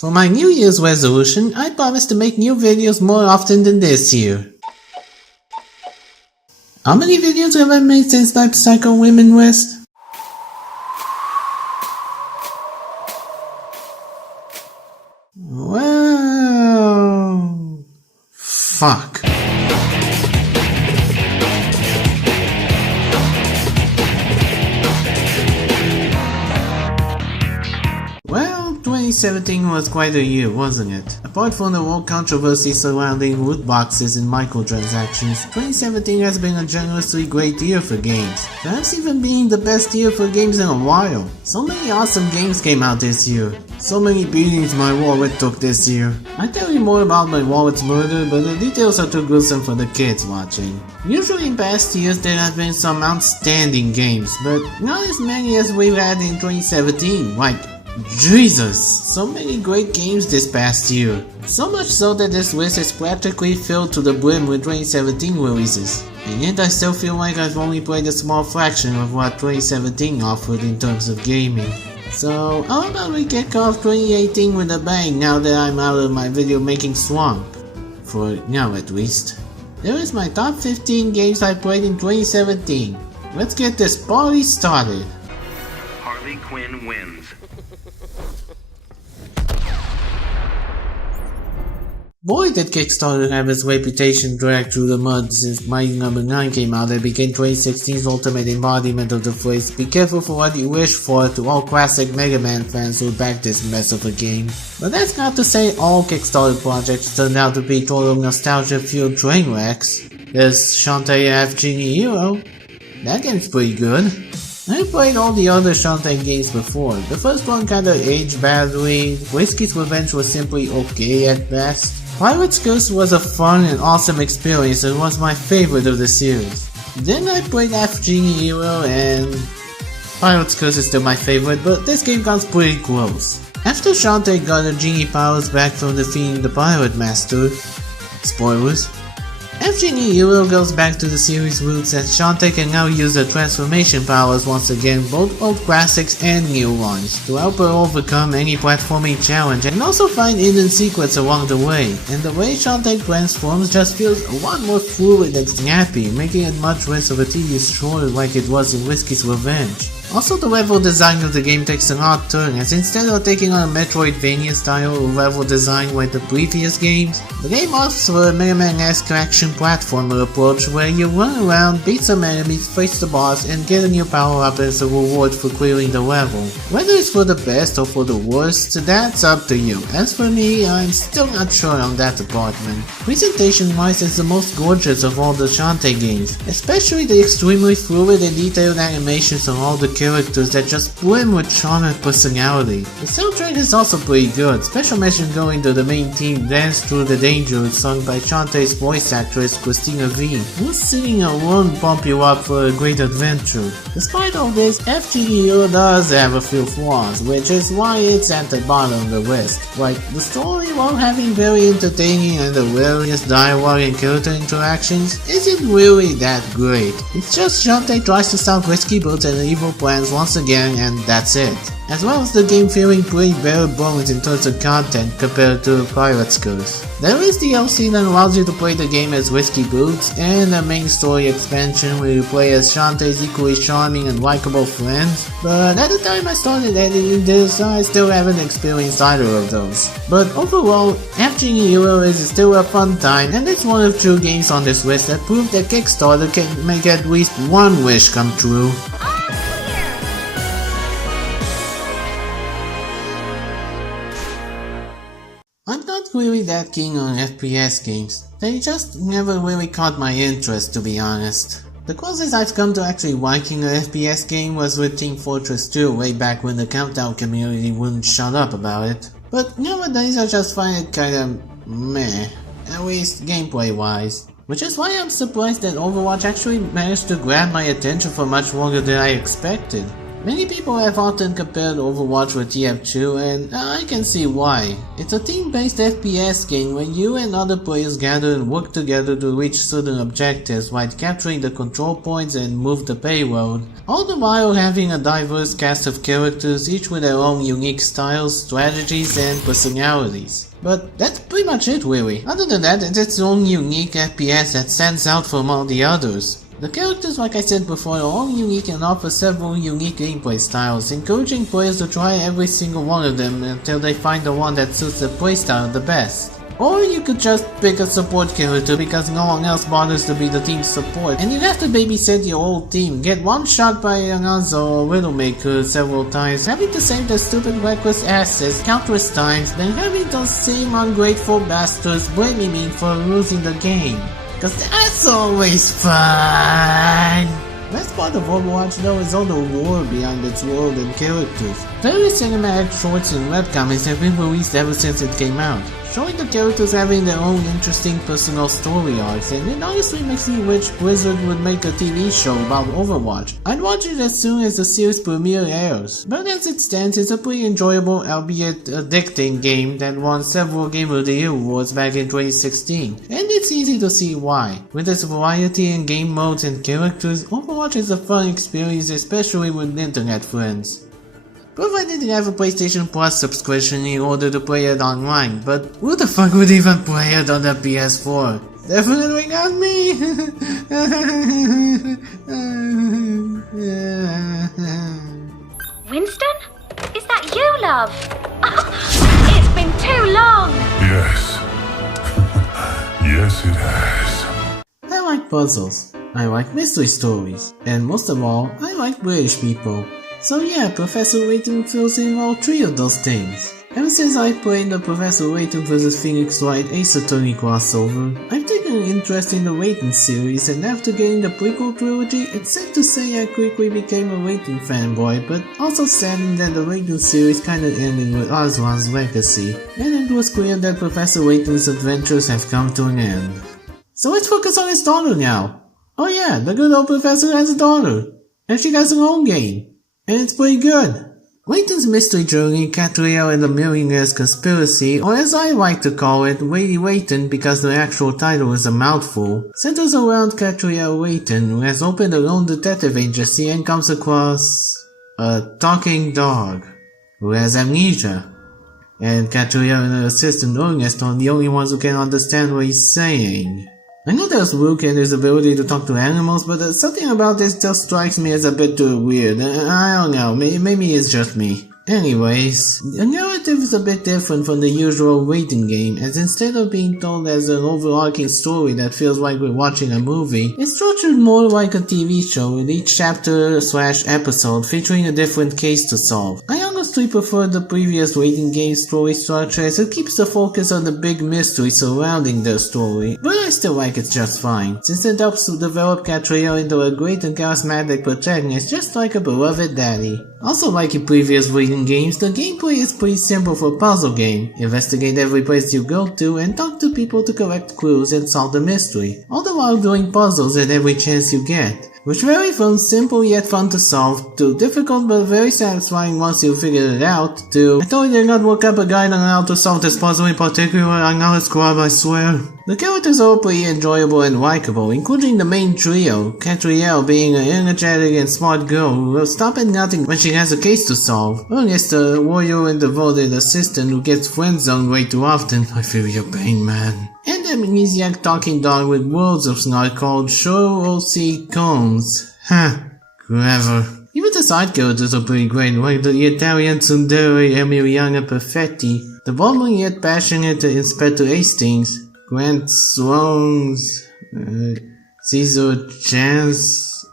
For my New Year's resolution, I promise to make new videos more often than this year. How many videos have I made since Life Cycle Women West? Well... fuck. Well, 2017 was quite a year, wasn't it? Apart from the whole controversy surrounding loot boxes and microtransactions, 2017 has been a generously great year for games. Perhaps even being the best year for games in a while. So many awesome games came out this year. So many beatings my wallet took this year. I tell you more about my wallet's murder, but the details are too gruesome for the kids watching. Usually in past years there have been some outstanding games, but not as many as we've had in 2017, like Jesus! So many great games this past year. So much so that this list is practically filled to the brim with 2017 releases. And yet I still feel like I've only played a small fraction of what 2017 offered in terms of gaming. So how about we kick off 2018 with a bang now that I'm out of my video making swamp? For now at least. There is my top 15 games I played in 2017. Let's get this party started. Harley Quinn wins. Boy, did Kickstarter have its reputation dragged through the mud since Mighty No. 9 came out and became 2016's ultimate embodiment of the phrase "be careful for what you wish for" to all classic Mega Man fans who backed this mess of a game. But that's not to say all Kickstarter projects turned out to be total nostalgia-fueled train wrecks. There's Shantae F Genie Hero. That game's pretty good. I played all the other Shantae games before. The first one kinda aged badly, Whiskey's Revenge was simply okay at best. Pirate's Curse was a fun and awesome experience and was my favorite of the series. Then I played F Genie Hero and Pirate's Curse is still my favorite, but this game comes pretty close. After Shantae got her genie powers back from defeating the Pirate Master, spoilers, F Genie Hero goes back to the series' roots as Shantae can now use her transformation powers once again, both old classics and new ones, to help her overcome any platforming challenge and also find hidden secrets along the way. And the way Shantae transforms just feels a lot more fluid and snappy, making it much less of a tedious chore like it was in Whiskey's Revenge. Also, the level design of the game takes an odd turn, as instead of taking on a Metroidvania style of level design like the previous games, the game opts for a Mega Man-esque action platformer approach where you run around, beat some enemies, face the boss, and get a new power-up as a reward for clearing the level. Whether it's for the best or for the worst, that's up to you. As for me, I'm still not sure on that department. Presentation-wise, it's the most gorgeous of all the Shantae games, especially the extremely fluid and detailed animations of all the characters that just brim with charm and personality. The soundtrack is also pretty good, special mention going to the main theme Dance Through the Danger sung by Shantae's voice actress Christina V, whose singing alone pump you up for a great adventure. Despite all this, F Genie Hero does have a few flaws, which is why it's at the bottom of the list. Like the story, while having very entertaining and hilarious dialogue and character interactions, isn't really that great. It's just Shantae tries to stop risky builds and evil plans once again, and that's it. As well as the game feeling pretty bare bones in terms of content compared to Pirate's Curse. There is DLC that allows you to play the game as Whiskey Boots, and a main story expansion where you play as Shantae's equally charming and likable friends, but at the time I started editing this, I still haven't experienced either of those. But overall, F Genie Hero is still a fun time, and it's one of two games on this list that prove that Kickstarter can make at least one wish come true. I'm not really that keen on FPS games. They just never really caught my interest, to be honest. The closest I've come to actually liking an FPS game was with Team Fortress 2 way back when the Countdown community wouldn't shut up about it. But nowadays I just find it kinda meh, at least gameplay wise. Which is why I'm surprised that Overwatch actually managed to grab my attention for much longer than I expected. Many people have often compared Overwatch with TF2, and I can see why. It's a team-based FPS game where you and other players gather and work together to reach certain objectives while capturing the control points and move the payload, all the while having a diverse cast of characters, each with their own unique styles, strategies, and personalities. But that's pretty much it really. Other than that, it's its own unique FPS that stands out from all the others. The characters, like I said before, are all unique and offer several unique gameplay styles, encouraging players to try every single one of them until they find the one that suits their playstyle the best. Or you could just pick a support character because no one else bothers to be the team's support, and you have to babysit your whole team, get one shot by an Anzo or Widowmaker several times, having to save their stupid reckless asses countless times, then having those same ungrateful bastards blaming me for losing the game. Cause that's always fun! Best part of Overwatch though is all the lore behind its world and characters. Various cinematic shorts and webcomics have been released ever since it came out, showing the characters having their own interesting personal story arcs, and it honestly makes me wish Blizzard would make a TV show about Overwatch. I'd watch it as soon as the series premiere airs, but as it stands, it's a pretty enjoyable, albeit addicting game that won several Game of the Year awards back in 2016, and it's easy to see why. With its variety in game modes and characters, Overwatch is a fun experience, especially with internet friends. Provided you have a PlayStation Plus subscription in order to play it online, but who the fuck would even play it on the PS4? Definitely not me! Winston? Is that you, love? It's been too long! Yes. Yes, it has. I like puzzles, I like mystery stories, and most of all, I like British people. So yeah, Professor Layton fills in all three of those things. Ever since I played the Professor Layton vs Phoenix Wright Ace Attorney crossover, I've taken an interest in the Layton series, and after getting the prequel trilogy, it's safe to say I quickly became a Layton fanboy, but also saddened that the Layton series kinda ended with Aslan's legacy, and it was clear that Professor Layton's adventures have come to an end. So let's focus on his daughter now. Oh yeah, the good old professor has a daughter, and she has her own game. And it's pretty good. Layton's mystery journey, Catriel and the Millionaire's Conspiracy, or as I like to call it, Lady Layton because the actual title is a mouthful, centers around Catriel Layton, who has opened her own detective agency and comes across a talking dog who has amnesia. And Catriel and her assistant Ernest are the only ones who can understand what he's saying. I know there's Luke and his ability to talk to animals, but something about this just strikes me as a bit too weird. I don't know, maybe it's just me. Anyways, the narrative is a bit different from the usual waiting game, as instead of being told as an overarching story that feels like we're watching a movie, it's structured more like a TV show with each chapter/episode featuring a different case to solve. I honestly prefer the previous waiting game story structure as it keeps the focus on the big mystery surrounding their story, but I still like it just fine, since it helps to develop Catriel into a great and charismatic protagonist just like a beloved daddy. Also like in previous waiting games, the gameplay is pretty simple for a puzzle game. Investigate every place you go to and talk to people to collect clues and solve the mystery, all the while doing puzzles at every chance you get, which vary from simple yet fun to solve, to difficult but very satisfying once you figure it out, to I totally did not look up a guide on how to solve this puzzle in particular, I know it's crap, I swear. The characters are pretty enjoyable and likable, including the main trio, Catriel being an energetic and smart girl who will stop at nothing when she has a case to solve, Ernest a warrior and devoted assistant who gets friend-zoned way too often, I feel your pain man, and an amnesiac talking dog with worlds of snark called O.C. Combs. Clever. Even the side characters are pretty great, like the Italian tsundere Emiliana Perfetti, the bubbling yet passionate Inspector Hastings, Grant Sloans, Caesar Chance,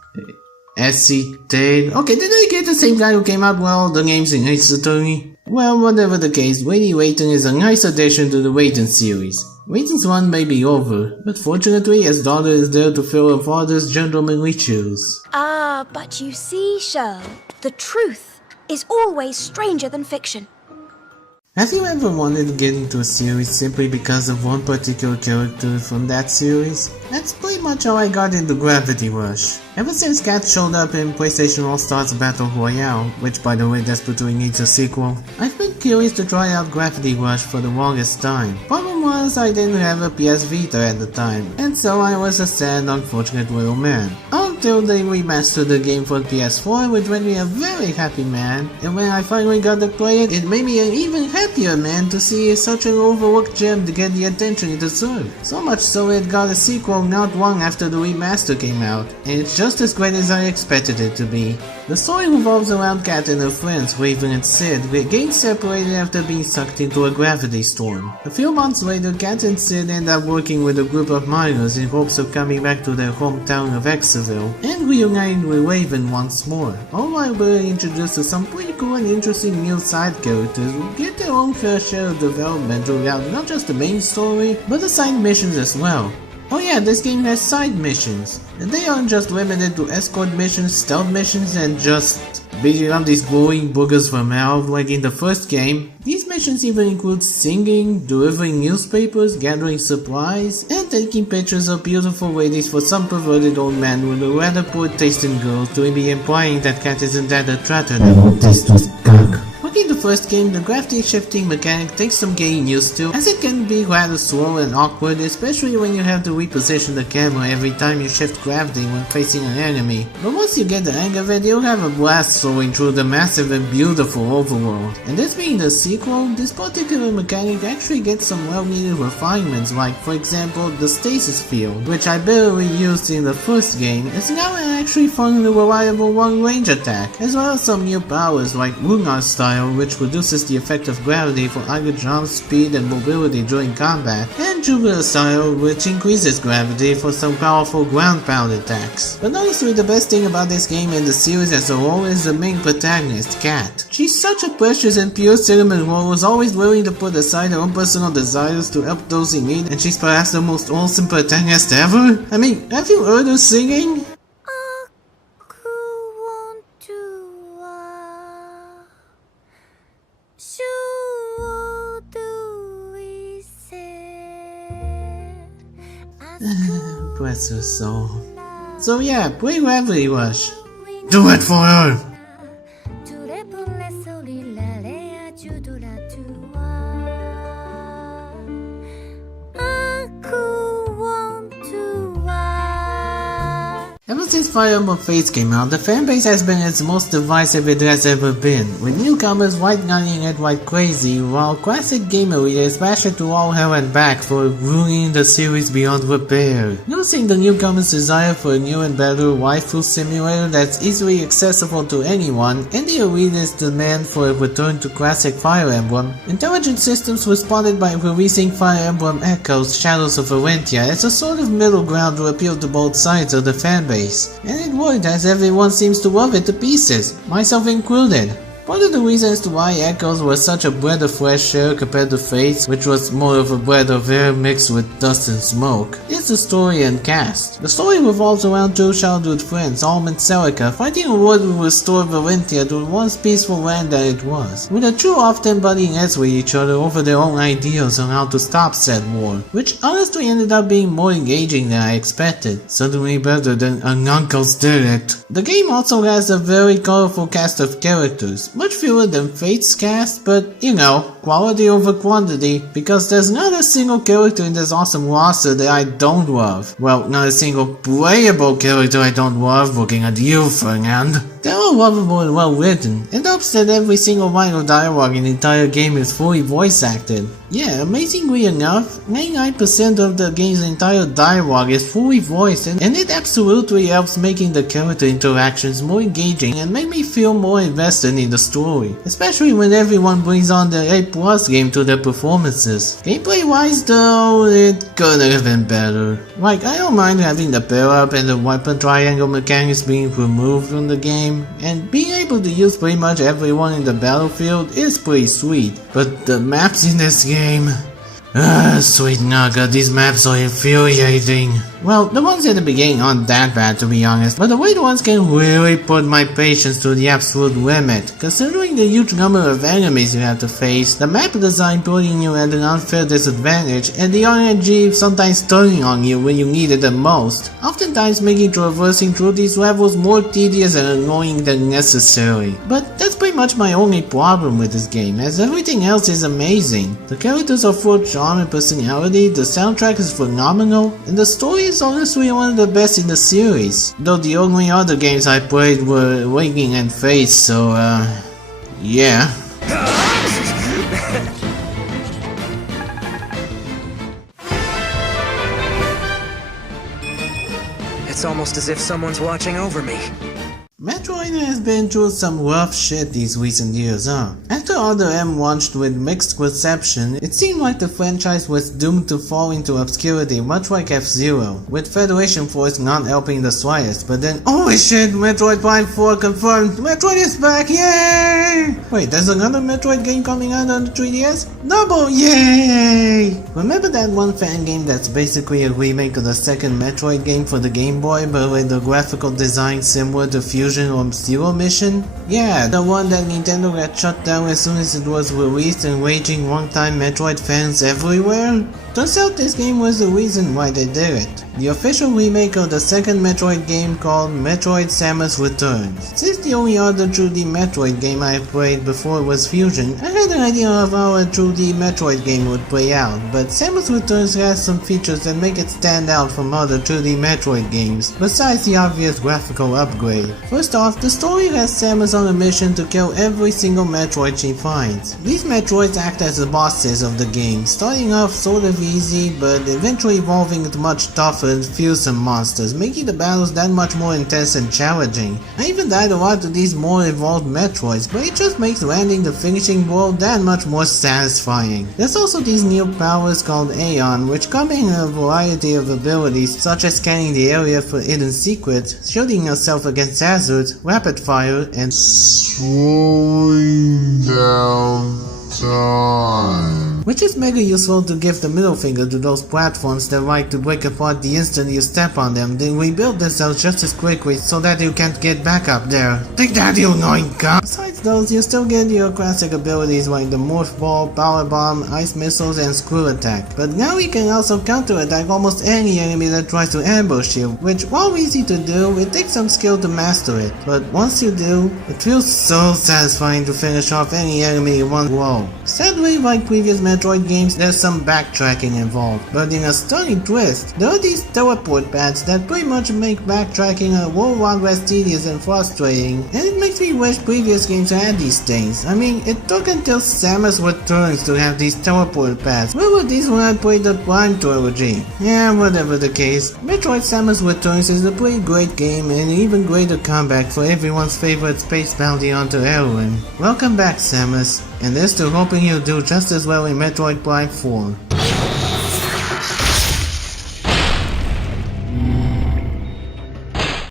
Essie Tate. Okay, did I get the same guy who came out with all the names in Ace Attorney? Well, whatever the case, Lady Layton is a nice addition to the Layton series. Layton's run may be over, but fortunately his daughter is there to fill her father's gentlemanly shoes. But you see, Shirl, the truth is always stranger than fiction. Have you ever wanted to get into a series simply because of one particular character from that series? That's pretty much how I got into Gravity Rush. Ever since Cat showed up in PlayStation All-Stars Battle Royale, which by the way desperately needs a sequel, I've been curious to try out Gravity Rush for the longest time. Problem was I didn't have a PS Vita at the time, and so I was a sad, unfortunate little man. Until they remastered the game for PS4, which made me a very happy man, and when I finally got to play it, it made me an even happier man to see such an overlooked gem to get the attention it deserved. So much so it got a sequel not long after the remaster came out, and it's just as great as I expected it to be. The story revolves around Kat and her friends, Raven and Sid, who get separated after being sucked into a gravity storm. A few months later, Kat and Sid end up working with a group of miners in hopes of coming back to their hometown of Exaville, and reuniting with Raven once more, all while being introduced to some pretty cool and interesting new side characters who get their own fair share of development throughout not just the main story, but the side missions as well. Oh yeah, this game has side missions, and they aren't just limited to escort missions, stealth missions, and just beating up these glowing boogers from hell like in the first game. These missions even include singing, delivering newspapers, gathering supplies, and taking pictures of beautiful ladies for some perverted old man with a rather poor taste in girls, to be implying that Cat isn't that attractive and won't taste with gunk. Like in the first game, the gravity shifting mechanic takes some getting used to, as it can be rather slow and awkward, especially when you have to reposition the camera every time you shift gravity when facing an enemy. But once you get the hang of it, you'll have a blast soaring through the massive and beautiful overworld. And this being the sequel, this particular mechanic actually gets some well-needed refinements, like for example the stasis field, which I barely used in the first game, is now an actually fun and reliable long-range attack, as well as some new powers like Lunar style, which reduces the effect of gravity for either jump, speed, and mobility during combat, and Jupiter style, which increases gravity for some powerful ground-pound attacks. But honestly, the best thing about this game and the series as a whole is the main protagonist, Kat. She's such a precious and pure cinnamon roll who's always willing to put aside her own personal desires to help those in need, and she's perhaps the most awesome protagonist ever? I mean, have you heard her singing? Bless her soul. So yeah, play Gravity Rush. Do it for her! Ever since Fire Emblem Fates came out, the fanbase has been its most divisive it has ever been, with newcomers white-gunning it like crazy, while classic gamer readers bash it to all hell and back for ruining the series beyond repair. Noticing the newcomers' desire for a new and better waifu simulator that's easily accessible to anyone, and the elitist demand for a return to classic Fire Emblem, Intelligent Systems responded by releasing Fire Emblem Echoes Shadows of Valentia as a sort of middle ground to appeal to both sides of the fanbase. And it worked, as everyone seems to love it to pieces, myself included. Part of the reason as to why Echoes was such a breath of fresh air compared to Fates, which was more of a breath of air mixed with dust and smoke, is the story and cast. The story revolves around two childhood friends, Alm and Celica, fighting a war to restore Valentia to the once peaceful land that it was, with the two often butting heads with each other over their own ideas on how to stop said war, which honestly ended up being more engaging than I expected, certainly better than an Uncle's Did It. The game also has a very colorful cast of characters, much fewer than Fate's cast, but you know, quality over quantity, because there's not a single character in this awesome roster that I don't love. Well, not a single playable character I don't love, looking at you, Fernand. They're all lovable and well written. It helps that every single line of dialogue in the entire game is fully voice acted. Yeah, amazingly enough, 99% of the game's entire dialogue is fully voiced, and it absolutely helps making the character interactions more engaging and make me feel more invested in the story, especially when everyone brings on their A+ game to their performances. Gameplay wise though, it could have been better. Like, I don't mind having the power up and the weapon triangle mechanics being removed from the game, and being able to use pretty much everyone in the battlefield is pretty sweet, but the maps in this game... Sweet Naga, these maps are infuriating. Well, the ones at the beginning aren't that bad to be honest, but the wait ones can really put my patience to the absolute limit. Considering the huge number of enemies you have to face, the map design putting you at an unfair disadvantage, and the RNG sometimes turning on you when you need it the most, oftentimes making traversing through these levels more tedious and annoying than necessary. But that's pretty much my only problem with this game, as everything else is amazing. The characters are full of charm and personality, the soundtrack is phenomenal, and the story is honestly one of the best in the series. Though the only other games I played were Awakening and Fate, so yeah. It's almost as if someone's watching over me. Metroid has been through some rough shit these recent years, huh? After Other M launched with mixed reception, it seemed like the franchise was doomed to fall into obscurity much like F-Zero, with Federation Force not helping the slightest, but then holy shit, Metroid Prime 4 confirmed! Metroid is back, yay! Wait, there's another Metroid game coming out on the 3DS? Double yay! Remember that one fan game that's basically a remake of the second Metroid game for the Game Boy but with the graphical design similar to Fusion or Zero Mission? Yeah, the one that Nintendo got shut down as soon as it was released, enraging long-time Metroid fans everywhere? Turns out this game was the reason why they did it. The official remake of the second Metroid game called Metroid Samus Returns. Since the only other 2D Metroid game I played before was Fusion, I had an idea of how a 2D Metroid game would play out, but Samus Returns has some features that make it stand out from other 2D Metroid games, besides the obvious graphical upgrade. First off, the story has Samus on a mission to kill every single Metroid she finds. These Metroids act as the bosses of the game, starting off sort of easy, but eventually evolving into much tougher and fearsome monsters, making the battles that much more intense and challenging. I even died a lot to these more evolved Metroids, but it just makes landing the finishing blow that much more satisfying. There's also these new powers called Aeon, which come in a variety of abilities such as scanning the area for hidden secrets, shielding yourself against hazards, rapid fire, and slowing down time. Which is mega useful to give the middle finger to those platforms that like to break apart the instant you step on them, then rebuild themselves just as quickly so that you can't get back up there. Take that, you annoying cunt! Besides those, you still get your classic abilities like the Morph Ball, Power Bomb, Ice Missiles, and Screw Attack. But now you can also counter-attack almost any enemy that tries to ambush you, which while easy to do, it takes some skill to master it. But once you do, it feels so satisfying to finish off any enemy in one blow. Sadly, like previous Metroid games, there's some backtracking involved, but in a stunning twist, there are these teleport pads that pretty much make backtracking a whole lot less tedious and frustrating, and it makes me wish previous games had these things. I mean, it took until Samus Returns to have these teleport pads. Where were these when I played the Prime trilogy? Yeah, whatever the case, Metroid Samus Returns is a pretty great game and an even greater comeback for everyone's favorite space bounty hunter heroine. Welcome back, Samus, and there's to hoping you'll do just as well in Metroid Prime 4.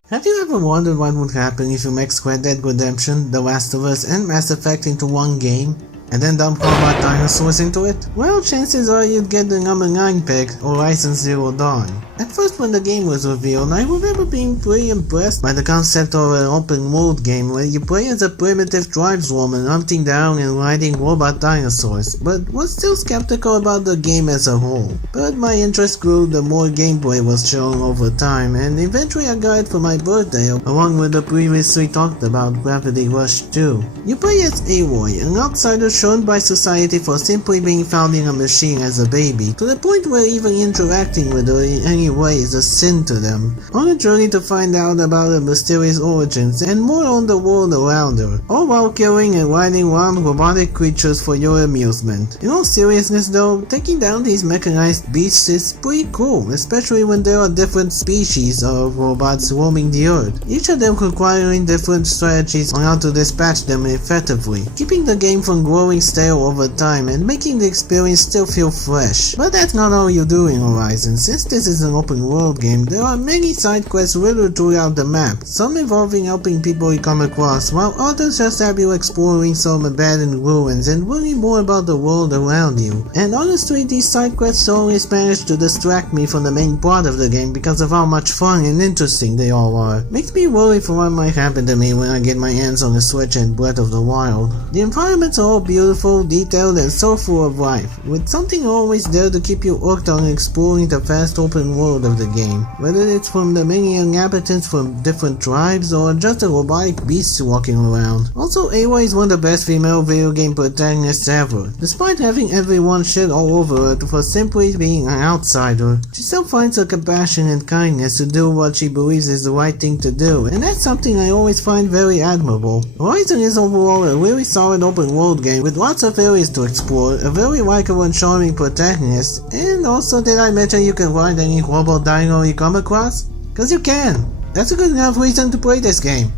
Have you ever wondered what would happen if you mix Red Dead Redemption, The Last of Us, and Mass Effect into one game, and then dump robot dinosaurs into it? Well, chances are you'd get the number 9 pick, Horizon Zero Dawn. At first when the game was revealed, I remember being pretty impressed by the concept of an open world game where you play as a primitive tribeswoman hunting down and riding robot dinosaurs, but was still skeptical about the game as a whole. But my interest grew the more gameplay was shown over time, and eventually I got it for my birthday along with the previously talked about Gravity Rush 2. You play as Aloy, an outsider shunned by society for simply being found in a machine as a baby, to the point where even interacting with her in any way is a sin to them, on a journey to find out about her mysterious origins and more on the world around her, all while killing and riding wild robotic creatures for your amusement. In all seriousness though, taking down these mechanized beasts is pretty cool, especially when there are different species of robots roaming the earth, each of them requiring different strategies on how to dispatch them effectively, keeping the game from growing stale over time and making the experience still feel fresh. But that's not all you do in Horizon, since this is an open world game, there are many side quests riddled throughout the map, some involving helping people you come across, while others just have you exploring some abandoned ruins and learning more about the world around you. And honestly, these side quests always manage to distract me from the main plot of the game because of how much fun and interesting they all are. Makes me worry for what might happen to me when I get my hands on the Switch and Breath of the Wild. The environments are all beautiful, detailed, and so full of life, with something always there to keep you hooked on exploring the vast open world of the game, whether it's from the many inhabitants from different tribes or just the robotic beasts walking around. Also, Ava is one of the best female video game protagonists ever. Despite having everyone shit all over her for simply being an outsider, she still finds the compassion and kindness to do what she believes is the right thing to do, and that's something I always find very admirable. Horizon is overall a really solid open world game with lots of areas to explore, a very likable and charming protagonist, and also did I mention you can ride any horrible dino you come across? Cause you can! That's a good enough reason to play this game.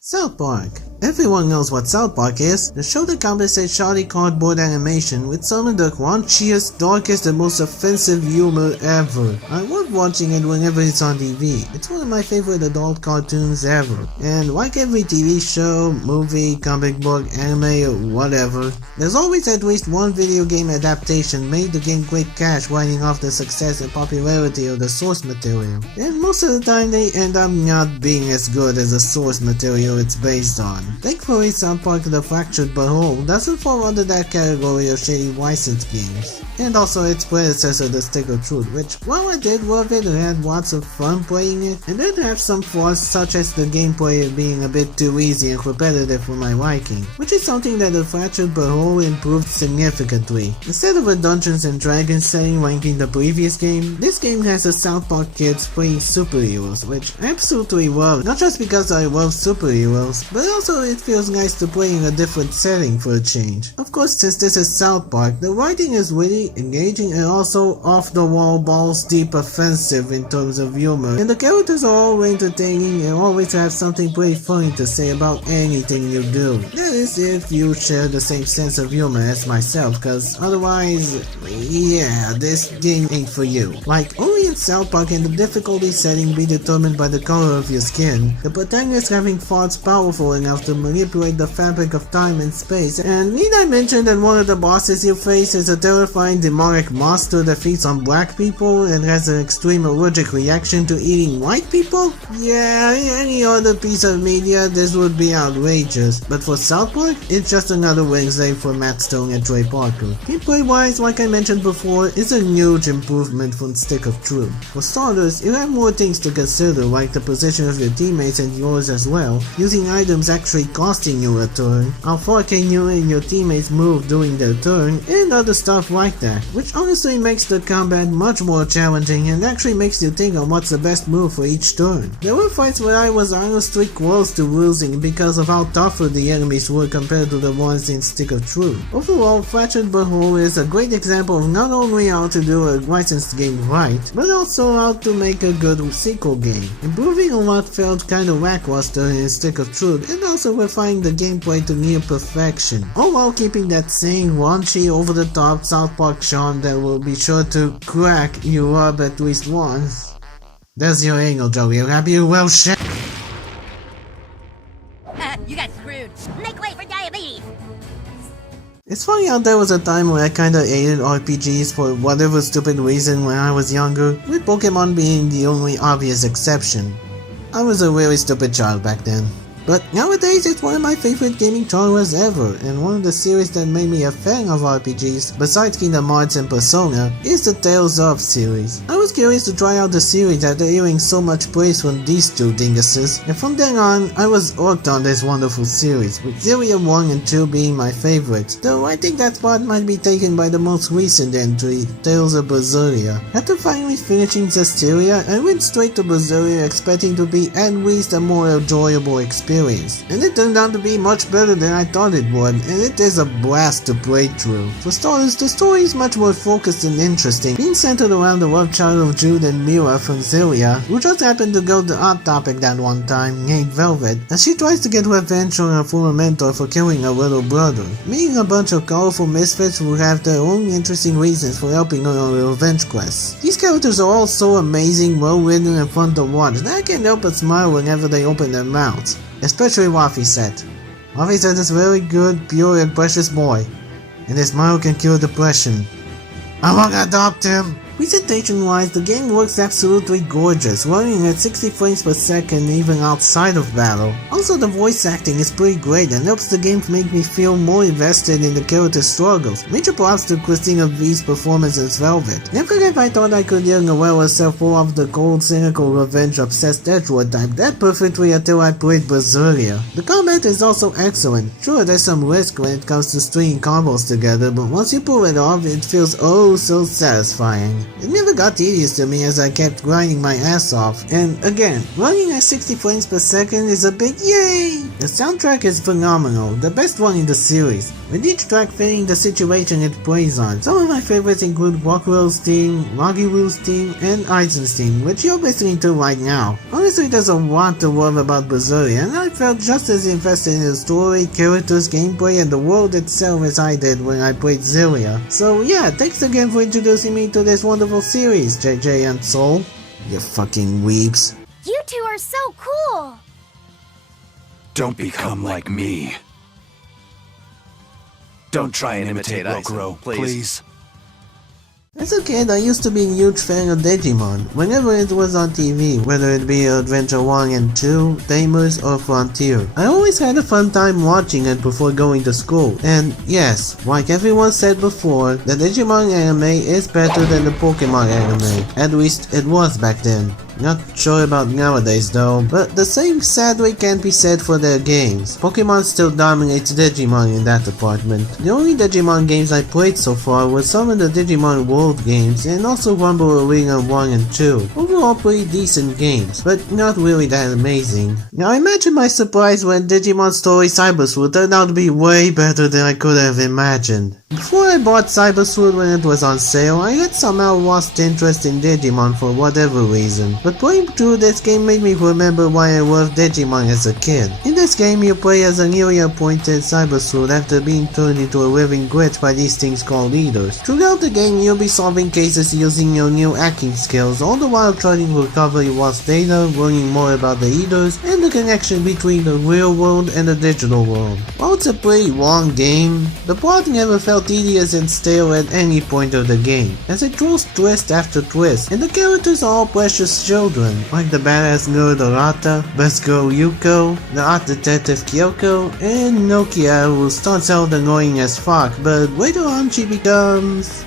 South Park. Everyone knows what South Park is, the show that compensates shoddy cardboard animation with some of the raunchiest, darkest, and most offensive humor ever. I love watching it whenever it's on TV. It's one of my favorite adult cartoons ever. And like every TV show, movie, comic book, anime, or whatever, there's always at least one video game adaptation made to gain great cash riding off the success and popularity of the source material. And most of the time they end up not being as good as the source material it's based on. Thankfully, South Park The Fractured But Whole doesn't fall under that category of shady licensed games. And also its predecessor, The Stick of Truth, which, while I did love it and had lots of fun playing it, it did have some flaws such as the gameplay being a bit too easy and repetitive for my liking, which is something that The Fractured But Whole improved significantly. Instead of a Dungeons and Dragons setting like in the previous game, this game has a South Park kids playing superheroes, which I absolutely love, not just because I love superheroes, but also it feels nice to play in a different setting for a change. Of course, since this is South Park, the writing is witty, engaging, and also off-the-wall, balls-deep offensive in terms of humor, and the characters are all entertaining and always have something pretty funny to say about anything you do. That is, if you share the same sense of humor as myself, cause otherwise, yeah, this game ain't for you. Like, only in South Park can the difficulty setting be determined by the color of your skin, the protagonist having thoughts powerful enough to manipulate the fabric of time and space, and need I mention that one of the bosses you face is a terrifying demonic monster that feeds on black people and has an extreme allergic reaction to eating white people? Yeah, in any other piece of media this would be outrageous, but for South Park, it's just another Wednesday for Matt Stone and Trey Parker. Gameplay wise, like I mentioned before, is a huge improvement from Stick of Truth. For starters, you have more things to consider, like the position of your teammates and yours as well, using items actually costing you a turn, how far can you and your teammates move during their turn, and other stuff like that, which honestly makes the combat much more challenging and actually makes you think on what's the best move for each turn. There were fights where I was honestly close to losing because of how tougher the enemies were compared to the ones in Stick of Truth. Overall, Fractured But Whole is a great example of not only how to do a licensed game right, but also how to make a good sequel game. Improving on what felt kinda lackluster in Stick of Truth, and also refining the gameplay to near perfection, all while keeping that same raunchy, over-the-top South Park charm that will be sure to crack you up at least once. There's your angle, Joey. You happy? Well, shit. You got screwed. Make way for diabetes. It's funny how there was a time when I kinda hated RPGs for whatever stupid reason when I was younger, with Pokemon being the only obvious exception. I was a really stupid child back then. But nowadays it's one of my favorite gaming genres ever, and one of the series that made me a fan of RPGs, besides Kingdom Hearts and Persona, is the Tales of series. I was curious to try out the series after hearing so much praise from these two dinguses, and from then on, I was hooked on this wonderful series, with Zillia 1 and 2 being my favorites, though I think that spot might be taken by the most recent entry, Tales of Berseria. After finally finishing Zestiria, I went straight to Berseria expecting to be at least a more enjoyable experience. experience, and it turned out to be much better than I thought it would, and it is a blast to play through. For starters, the story is much more focused and interesting, being centered around the love child of Jude and Mira from Zelia, who just happened to go to Hot Topic that one time, named Velvet, as she tries to get revenge on her former mentor for killing her little brother, meeting a bunch of colorful misfits who have their own interesting reasons for helping her on her revenge quest. These characters are all so amazing, well written and fun to watch that I can't help but smile whenever they open their mouths, especially Waffy-Set. Waffy-Set is a very good, pure and precious boy, and his smile can cure depression. I wanna adopt him! Presentation-wise, the game looks absolutely gorgeous, running at 60 frames per second even outside of battle. Also, the voice acting is pretty great and helps the game make me feel more invested in the character's struggles. Major props to Christina V's performance as Velvet. Never have I thought I could hear Noelle herself pull off the cold, cynical, revenge-obsessed Edgewood type that perfectly until I played Berseria. The combat is also excellent. Sure, there's some risk when it comes to stringing combos together, but once you pull it off, it feels oh so satisfying. It never got tedious to me as I kept grinding my ass off, and again, running at 60 frames per second is a big yay! The soundtrack is phenomenal, the best one in the series, with each track fitting the situation it plays on. Some of my favorites include Rockwell's theme, Roggywood's theme, and Eisen's theme, which you're listening to right now. Honestly, there's a lot to love about Berseria, and I felt just as invested in the story, characters, gameplay, and the world itself as I did when I played Zelia. So yeah, thanks again for introducing me to this wonderful series, JJ and Soul. You fucking weebs. You two are so cool. Don't become like me. Don't try and imitate Rokuro, please. As a kid, I used to be a huge fan of Digimon, whenever it was on TV, whether it be Adventure 1 and 2, Tamers, or Frontier. I always had a fun time watching it before going to school, and yes, like everyone said before, the Digimon anime is better than the Pokemon anime, at least it was back then. Not sure about nowadays though, but the same sadly can't be said for their games. Pokemon still dominates Digimon in that department. The only Digimon games I played so far were some of the Digimon World games and also Rumble Arena 1 and 2. Overall pretty decent games, but not really that amazing. Now imagine my surprise when Digimon Story Cyber Sword turned out to be way better than I could have imagined. Before I bought Cyber Sword when it was on sale, I had somehow lost interest in Digimon for whatever reason. But playing through this game made me remember why I loved Digimon as a kid. In this game, you play as a newly appointed Cyber Sword after being turned into a living glitch by these things called Eaters. Throughout the game, you'll be solving cases using your new hacking skills, all the while trying to recover your lost data, learning more about the Eaters, and the connection between the real world and the digital world. While it's a pretty long game, the plot never felt tedious and stale at any point of the game, as it throws twist after twist, and the characters are all precious children, like the badass nerd Arata, best girl Yuko, the art detective Kyoko, and Nokia, who starts out annoying as fuck, but later on she becomes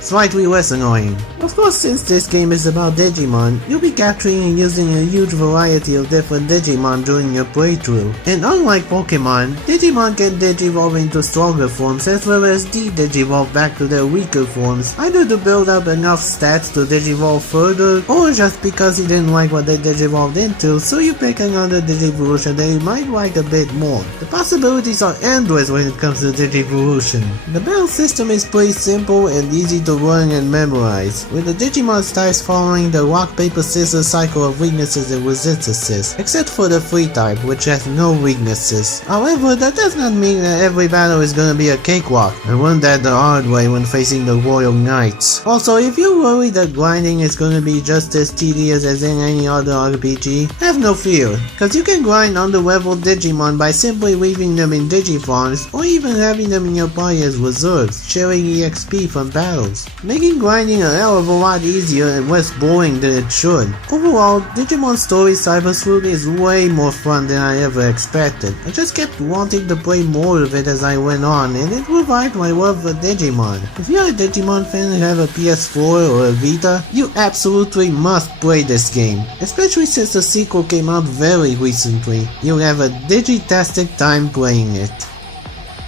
slightly less annoying. Of course, since this game is about Digimon, you'll be capturing and using a huge variety of different Digimon during your playthrough. And unlike Pokemon, Digimon can digivolve into stronger forms as well as de-digivolve back to their weaker forms, either to build up enough stats to digivolve further, or just because you didn't like what they digivolved into, so you pick another Digivolution that you might like a bit more. The possibilities are endless when it comes to Digivolution. The battle system is pretty simple and easy to learn and memorize, with the Digimon styles following the rock paper scissors cycle of weaknesses and resistances, except for the free type, which has no weaknesses. However, that does not mean that every battle is gonna be a cakewalk. I learned that the hard way when facing the Royal Knights. Also, if you worry that grinding is gonna be just as tedious as in any other RPG, have no fear, cause you can grind underleveled Digimon by simply leaving them in Digifarms, or even having them in your party as reserves, sharing EXP from battles, making grinding a hell of a lot easier and less boring than it should. Overall, Digimon Story Cyber Sleuth is way more fun than I ever expected. I just kept wanting to play more of it as I went on, and it revived my love for Digimon. If you're a Digimon fan and have a PS4 or a Vita, you absolutely must play this game, especially since the sequel came out very recently. You'll have a digitastic time playing it.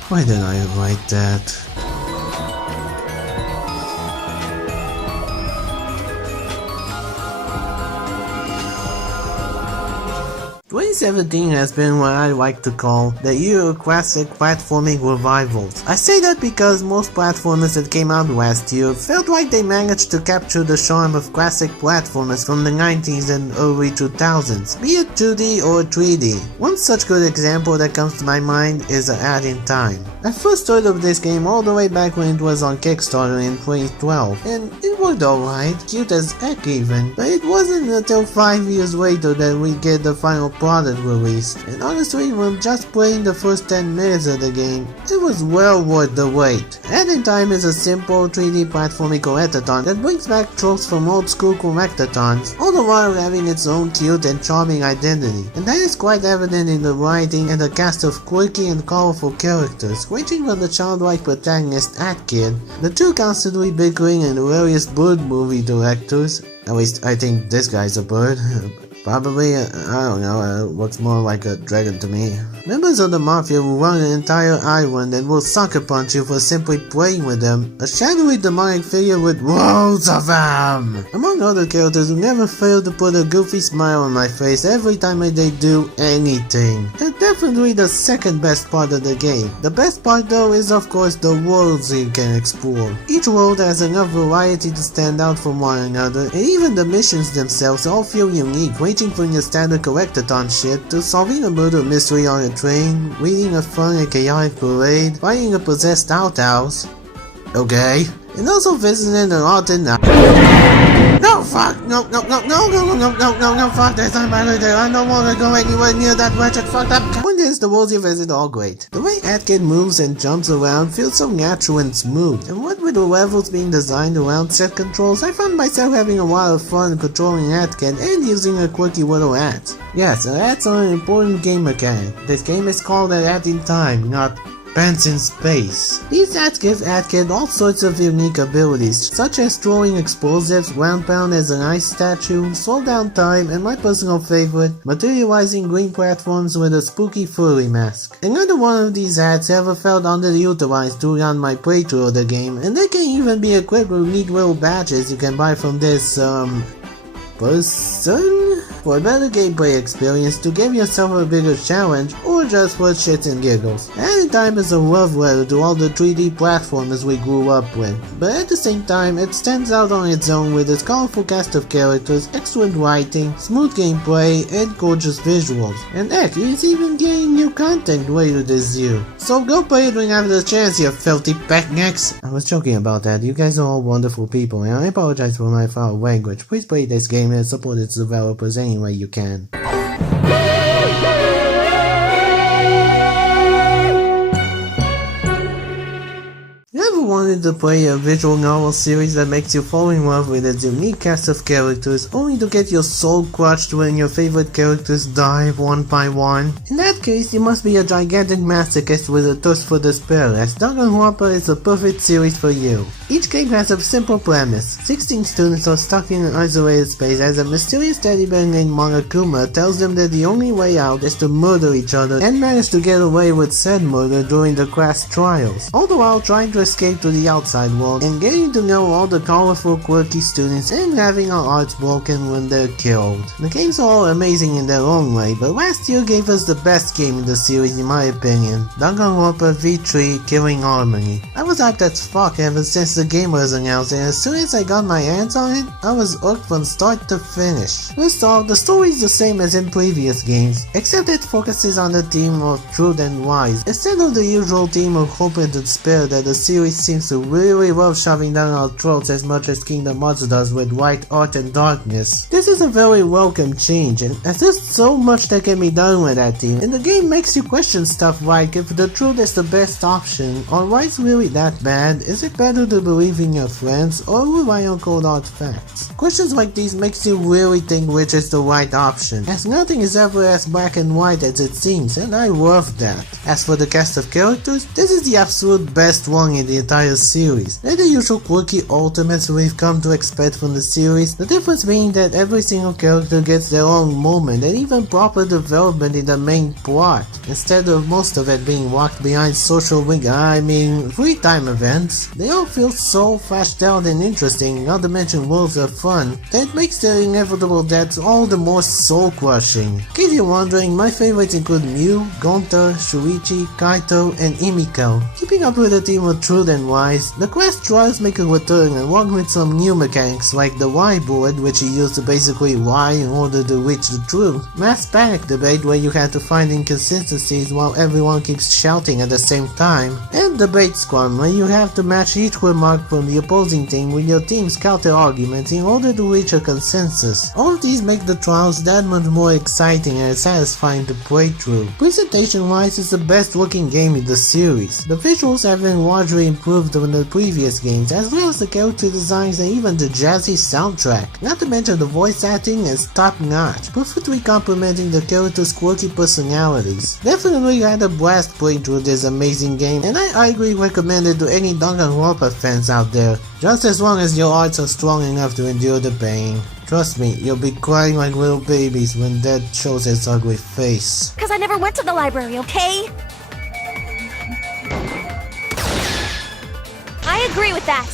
Why did I write that? 2017 has been what I like to call the year of classic platforming revivals. I say that because most platformers that came out last year felt like they managed to capture the charm of classic platformers from the 90s and early 2000s, be it 2D or 3D. One such good example that comes to my mind is A Hat in Time. I first heard of this game all the way back when it was on Kickstarter in 2012, and it worked alright, cute as heck even, but it wasn't until 5 years later that we get the final product released, and honestly when just playing the first 10 minutes of the game, it was well worth the wait. A Hat in Time is a simple 3D platforming collectathon that brings back tropes from old school collectathons, all the while having its own cute and charming identity, and that is quite evident in the writing and the cast of quirky and colorful characters, ranging from the childlike protagonist Atkid, the two constantly bickering and hilarious bird movie directors, at least I think this guy's a bird. Probably, I don't know, looks more like a dragon to me. Members of the Mafia who run an entire island and will sucker punch you for simply playing with them, a shadowy demonic figure with rows of them! Among other characters who never fail to put a goofy smile on my face every time they do anything. They're definitely the second best part of the game. The best part though is of course the worlds you can explore. Each world has enough variety to stand out from one another, and even the missions themselves all feel unique, ranging from your standard collectathon shit to solving a murder mystery on a train, leading a fun and chaotic parade, finding a possessed outhouse, okay, and also visiting an haunted No, fuck, no, fuck, that's not my idea. I don't want to go anywhere near that wretched fucked up. One is the worlds you visit all great. The way Atkid moves and jumps around feels so natural and smooth, and what with the levels being designed around set controls, I found myself having a lot of fun controlling Atkid and using a quirky little hat. Yes, hats are an important game mechanic. This game is called A Hat in Time, not Pants in Space. These hats give Atkid all sorts of unique abilities, such as throwing explosives, ground pound as an ice statue, slow down time, and my personal favorite, materializing green platforms with a spooky furry mask. Another one of these hats ever felt underutilized during my playthrough of the game, and they can even be equipped with neat little badges you can buy from this, person? For a better gameplay experience, to give yourself a bigger challenge, or just for shits and giggles. A Hat in Time is a love letter to all the 3D platformers we grew up with, but at the same time it stands out on its own with its colorful cast of characters, excellent writing, smooth gameplay, and gorgeous visuals. And heck, it's even getting new content later this year. So go play it when you have the chance, you filthy pecknecks! I was joking about that, you guys are all wonderful people, and I apologize for my foul language. Please play this game and support its developers any way you can. You ever wanted to play a visual novel series that makes you fall in love with its unique cast of characters, only to get your soul crushed when your favorite characters die one by one? In that case, you must be a gigantic masochist with a thirst for despair, as Danganronpa is a perfect series for you. Each game has a simple premise. 16 students are stuck in an isolated space as a mysterious teddy bear named Monokuma tells them that the only way out is to murder each other and manage to get away with said murder during the class trials, all the while trying to escape to the outside world and getting to know all the colorful, quirky students and having our hearts broken when they're killed. The games are all amazing in their own way, but last year gave us the best game in the series in my opinion, Danganronpa V3 Killing Harmony. I was hyped as fuck ever since the game was announced, and as soon as I got my hands on it, I was hooked from start to finish. First off, the story is the same as in previous games, except it focuses on the theme of truth and lies, instead of the usual theme of hope and despair that the series seems to really love shoving down our throats as much as Kingdom Hearts does with light, art, and darkness. This is a very welcome change, and there's so much that can be done with that theme, and the game makes you question stuff like if the truth is the best option, or why it's really that bad, is it better to believe in your friends, or rely on cold hard facts? Questions like these makes you really think which is the right option, as nothing is ever as black and white as it seems, and I love that. As for the cast of characters, this is the absolute best one in the entire series. They're the usual quirky ultimates we've come to expect from the series, the difference being that every single character gets their own moment and even proper development in the main plot, instead of most of it being locked behind free time events. They all feel so fleshed out and interesting, not to mention worlds of fun, that makes their inevitable deaths all the more soul-crushing. In case you're wondering, my favorites include Mew, Gonta, Shuichi, Kaito, and Imiko. Keeping up with the theme of Truth and Wise, the quest tries make a return along with some new mechanics like the Y board, which you use to basically lie in order to reach the truth, Mass Panic Debate where you have to find inconsistencies while everyone keeps shouting at the same time, and Debate Squad where you have to match each remark from the opposing team with your team's counter-arguments in order to reach a consensus. All of these make the trials that much more exciting and satisfying to play through. Presentation-wise, it's the best looking game in the series. The visuals have been largely improved from the previous games, as well as the character designs and even the jazzy soundtrack. Not to mention the voice acting is top-notch, perfectly complementing the characters' quirky personalities. Definitely had a blast playing through this amazing game, and I highly recommend it to any Danganronpa fans out there, just as long as your hearts are strong enough to endure the pain. Trust me, you'll be crying like little babies when death shows its ugly face. Cause I never went to the library, okay? I agree with that.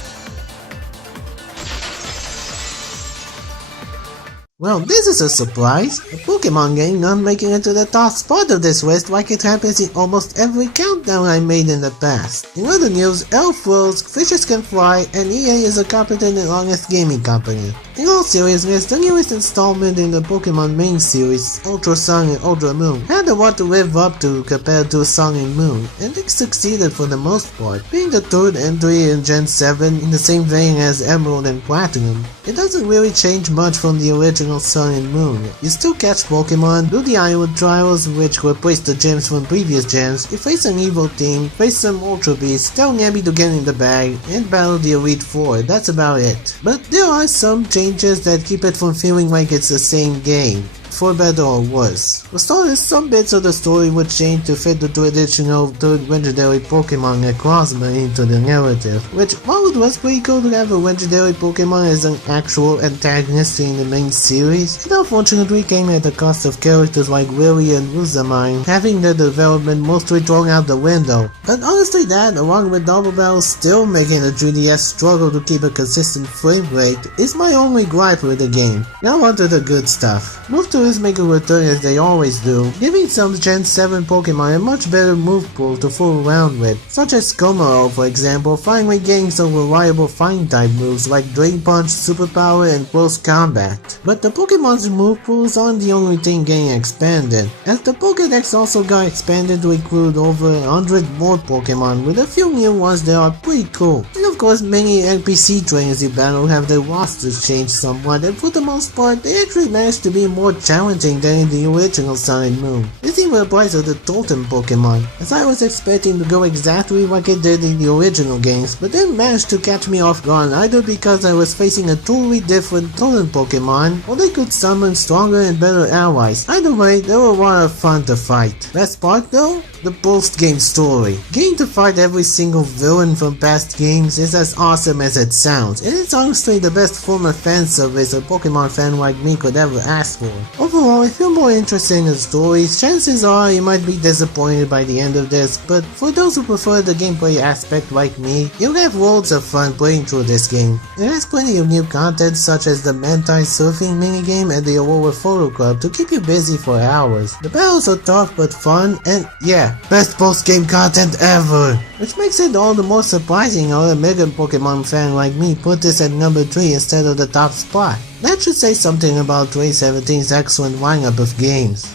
Well, this is a surprise. A Pokemon game not making it to the top spot of this list like it happens in almost every countdown I made in the past. In other news, Elf rolls, fishes can fly, and EA is a competent and honest gaming company. In all seriousness, the newest installment in the Pokemon main series, Ultra Sun and Ultra Moon, had a lot to live up to compared to Sun and Moon, and they succeeded for the most part, being the third entry in Gen 7 in the same vein as Emerald and Platinum. It doesn't really change much from the original Sun and Moon. You still catch Pokemon, do the Island Trials which replace the gyms from previous gens, you face an evil team, face some Ultra Beasts, tell Nebby to get in the bag, and battle the Elite Four, that's about it. But there are some changes that keep it from feeling like it's the same game, for better or worse. For starters, some bits of the story would change to fit the traditional third legendary Pokemon Necrozma into the narrative, which, while it was pretty cool to have a legendary Pokemon as an actual antagonist in the main series, it unfortunately came at the cost of characters like Willy and Rosamine having their development mostly thrown out the window. But honestly that, along with Double Battle still making the 3DS struggle to keep a consistent frame rate, is my only gripe with the game. Now onto the good stuff. Move to make a return as they always do, giving some Gen 7 Pokemon a much better move pool to fool around with, such as Komaro for example, finally getting some reliable Fine type moves like Drain Punch, Superpower, and Close Combat. But the Pokemon's move pools aren't the only thing getting expanded, as the Pokédex also got expanded to include over 100 more Pokemon with a few new ones that are pretty cool. And of course many NPC trainers you battle have their rosters changed somewhat, and for the most part they actually managed to be more challenging than in the original Sun and Moon. This even applies to the Totem Pokemon, as I was expecting to go exactly like it did in the original games, but then managed to catch me off guard either because I was facing a totally different Totem Pokemon, or they could summon stronger and better allies. Either way, they were a lot of fun to fight. Best part though? The post-game story. Getting to fight every single villain from past games is as awesome as it sounds, and it's honestly the best form of fan service a Pokemon fan like me could ever ask for. Overall, if you're more interested in the stories, chances are you might be disappointed by the end of this, but for those who prefer the gameplay aspect like me, you'll have loads of fun playing through this game. It has plenty of new content such as the Mantai surfing minigame and the Aurora Photo Club to keep you busy for hours. The battles are tough but fun, and yeah, best post-game content ever! Which makes it all the more surprising how a Mega Pokemon fan like me put this at number 3 instead of the top spot. That should say something about 2017's excellent lineup of games.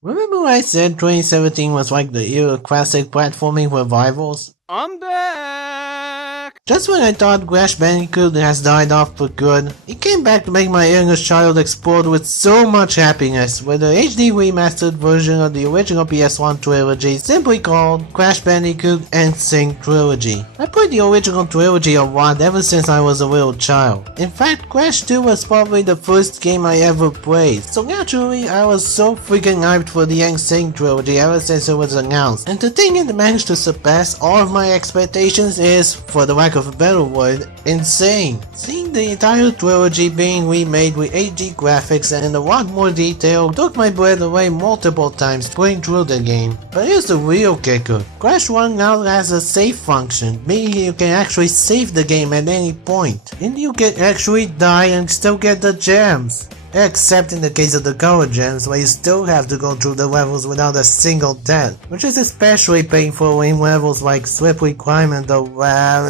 Remember I said 2017 was like the era of classic platforming revivals? I'm back! Just when I thought Crash Bandicoot has died off for good, it came back to make my inner child explode with so much happiness with the HD remastered version of the original PS1 trilogy simply called Crash Bandicoot N-Sync Trilogy. I played the original trilogy a lot ever since I was a little child. In fact, Crash 2 was probably the first game I ever played, so naturally I was so freaking hyped for the N-Sync Trilogy ever since it was announced, and to think it managed to surpass all of my expectations is, for the lack of a better word, insane. Seeing the entire trilogy being remade with HD graphics and a lot more detail took my breath away multiple times playing through the game. But here's the real kicker. Crash 1 now has a save function, meaning you can actually save the game at any point, and you can actually die and still get the gems. Except in the case of the color gems, where you still have to go through the levels without a single death, which is especially painful in levels like slippery climbing the web.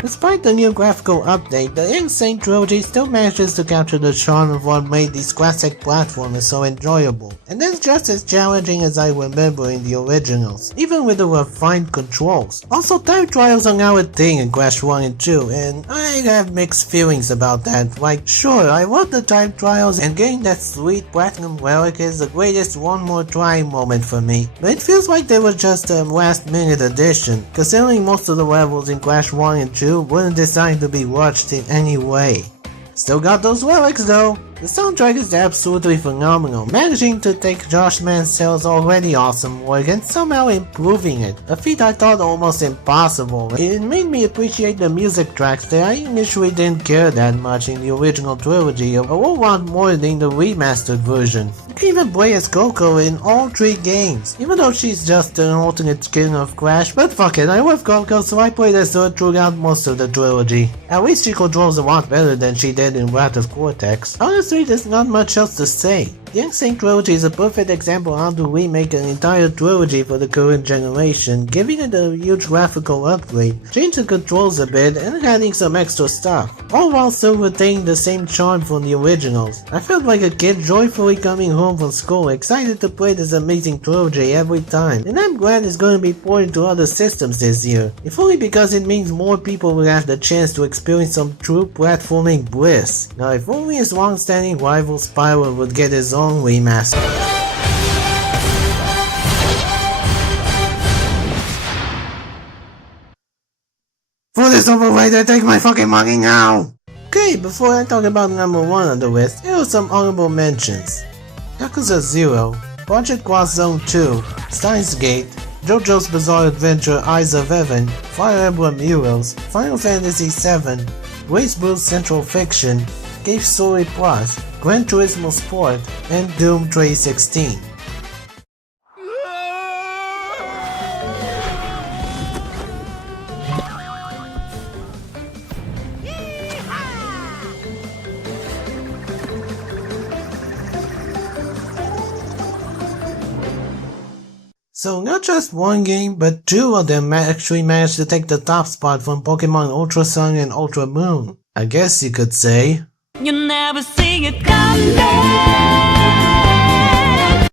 Despite the new graphical update, the Insane Trilogy still manages to capture the charm of what made these classic platformers so enjoyable, and that's just as challenging as I remember in the originals, even with the refined controls. Also, time trials are now a thing in Crash 1 and 2, and I have mixed feelings about that. Like, sure, I love the time trials, and getting that sweet platinum relic is the greatest one more try moment for me, but it feels like they were just a last minute addition, considering most of the levels in Crash 1 and 2 weren't designed to be watched in any way. Still got those relics though. The soundtrack is absolutely phenomenal, managing to take Josh Mansell's already awesome work and somehow improving it, a feat I thought almost impossible. It made me appreciate the music tracks that I initially didn't care that much in the original trilogy a whole lot more than the remastered version. You can even play as Coco in all three games, even though she's just an alternate skin of Crash, but fuck it, I love Coco so I played as her throughout most of the trilogy. At least she controls a lot better than she did in Wrath of Cortex. Honestly, there's not much else to say. The Insane Trilogy is a perfect example of how to remake an entire trilogy for the current generation, giving it a huge graphical upgrade, changing the controls a bit, and adding some extra stuff, all while still retaining the same charm from the originals. I felt like a kid joyfully coming home from school, excited to play this amazing trilogy every time, and I'm glad it's going to be ported to other systems this year, if only because it means more people will have the chance to experience some true platforming bliss. Now if only his long-standing rival Spyro would get his own remaster. For this overrated, take my fucking money now! Okay, before I talk about number 1 on the list, here are some honorable mentions. Yakuza 0, Project Cross Zone 2, Steins Gate, JoJo's Bizarre Adventure Eyes of Heaven, Fire Emblem Heroes, Final Fantasy VII, Grace Blues Central Fiction, Cave Story Plus, Gran Turismo Sport, and Doom 316. So not just one game, but two of them actually managed to take the top spot from Pokemon Ultra Sun and Ultra Moon, I guess you could say. You never see it coming.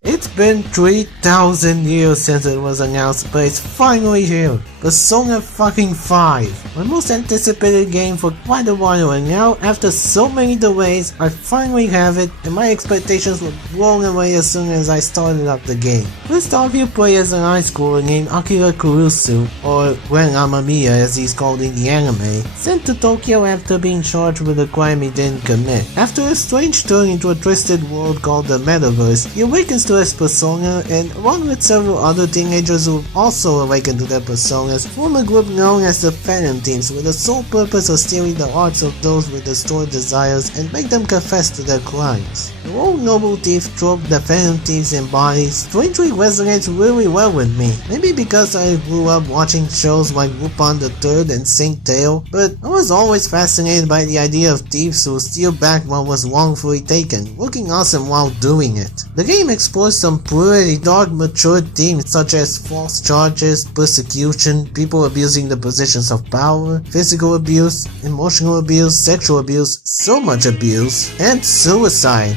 It's been 3,000 years since it was announced, but it's finally here. Persona fucking 5, my most anticipated game for quite a while, and now after so many delays, I finally have it, and my expectations were blown away as soon as I started up the game. First off, you play as an high schooler named Akira Kurusu, or Ren Amamiya as he's called in the anime, sent to Tokyo after being charged with a crime he didn't commit. After a strange turn into a twisted world called the Metaverse, he awakens to his persona, and along with several other teenagers who also awaken to their personas, form a group known as the Phantom Teams with the sole purpose of stealing the hearts of those with distorted desires and make them confess to their crimes. The old noble thief trope the Phantom Thieves embodies strangely resonates really well with me. Maybe because I grew up watching shows like Lupin the Third and Saint Tail, but I was always fascinated by the idea of thieves who steal back what was wrongfully taken, looking awesome while doing it. The game explores some pretty dark mature themes such as false charges, persecution, people abusing the positions of power, physical abuse, emotional abuse, sexual abuse, so much abuse, and suicide.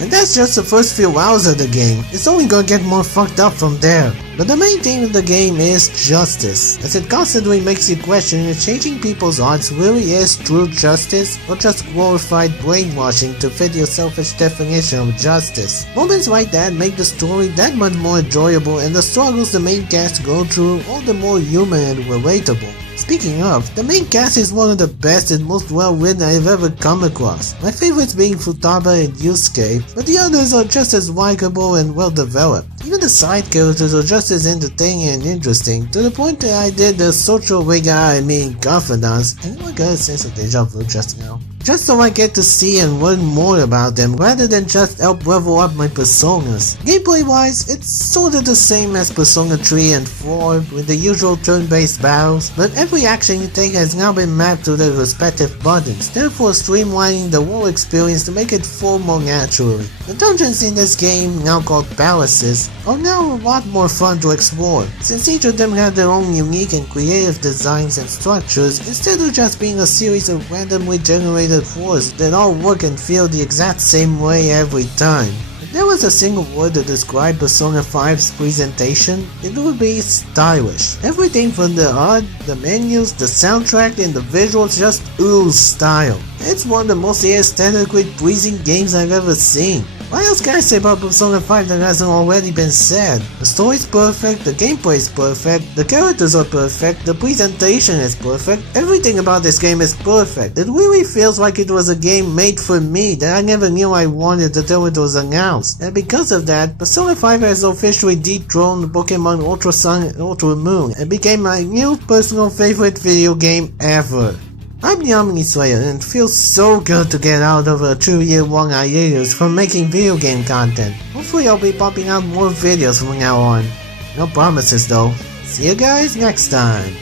And that's just the first few hours of the game. It's only gonna get more fucked up from there. But the main theme of the game is justice, as it constantly makes you question if changing people's hearts really is true justice, or just glorified brainwashing to fit your selfish definition of justice. Moments like that make the story that much more enjoyable and the struggles the main cast go through all the more human and relatable. Speaking of, the main cast is one of the best and most well written I've ever come across. My favorites being Futaba and Yusuke, but the others are just as likable and well developed. Even the side characters are just as entertaining and interesting, to the point that I did the social confidants, and I got a sense of deja vu just now. Just so I get to see and learn more about them rather than just help level up my personas. Gameplay wise, it's sorta the same as Persona 3 and 4 with the usual turn-based battles, but every action you take has now been mapped to their respective buttons, therefore streamlining the whole experience to make it flow more naturally. The dungeons in this game, now called palaces, are now a lot more fun to explore, since each of them have their own unique and creative designs and structures instead of just being a series of randomly generated floors that all work and feel the exact same way every time. If there was a single word to describe Persona 5's presentation, it would be stylish. Everything from the art, the menus, the soundtrack, and the visuals just ooze style. It's one of the most aesthetically pleasing games I've ever seen. What else can I say about Persona 5 that hasn't already been said? The story's perfect, the gameplay is perfect, the characters are perfect, the presentation is perfect, everything about this game is perfect. It really feels like it was a game made for me that I never knew I wanted until it was announced. And because of that, Persona 5 has officially dethroned Pokemon Ultra Sun and Ultra Moon and became my new personal favorite video game ever. I'm the Omnislayer and it feels so good to get out of a 2-year-long hiatus from making video game content. Hopefully I'll be popping out more videos from now on. No promises though. See you guys next time.